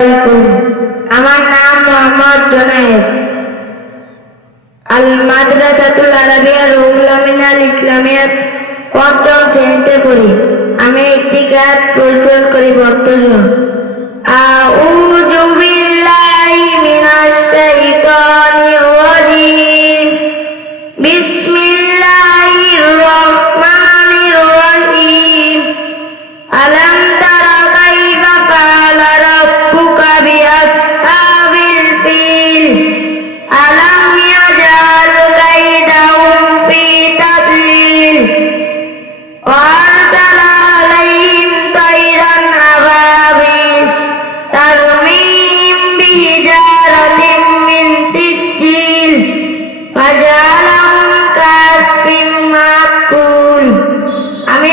আমার নাম মোহাম্মদ জুনায়েদ। আল মাদ্রাসাতুল আরাবিয়া রুহুল আমিনাল ইসলামিয়া পঞ্চম শ্রেণীতে পড়ি। আমি একটি গান পরিবেশন করি বক্তব্য। আউযু বিল্লাহি মিনাশ শাইতানির রাজিম। বিসমিল্লাহির রহমানির রহিম। আলাম তারা কাইফা ফাআলা রাব্বুকা বিআসহাবিল ফিল। আলাম ইয়াজআল কাইদাহুম ফি তাদলিল। ওয়া আরসালা আলাইহিম তায়রান আবাবিল তারমীম বিহিজারাতিন মিন সিজ্জিল ফাজআলাহুম কাসফিন মাকুল। আমি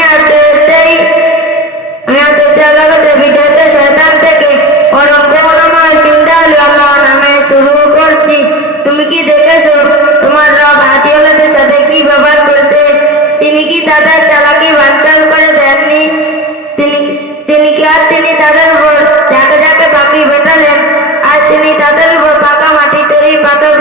বিগত শয়তান থেকে পরম করুণাময় সিংহাসন আল্লাহর নামে শুরু করছি। তুমি কি দেখেছো তোমার রব হাতিয়ালাদের সাথে কি ব্যবহার করেছে? তিনি কি তাদের চালাকি বানচাল করে দেননি? তিনি তাদের উপর ঝাঁকে ঝাঁকে পাখি পাঠালেন, আর তিনি তাদের উপর পাকা মাটি তৈরি পাথর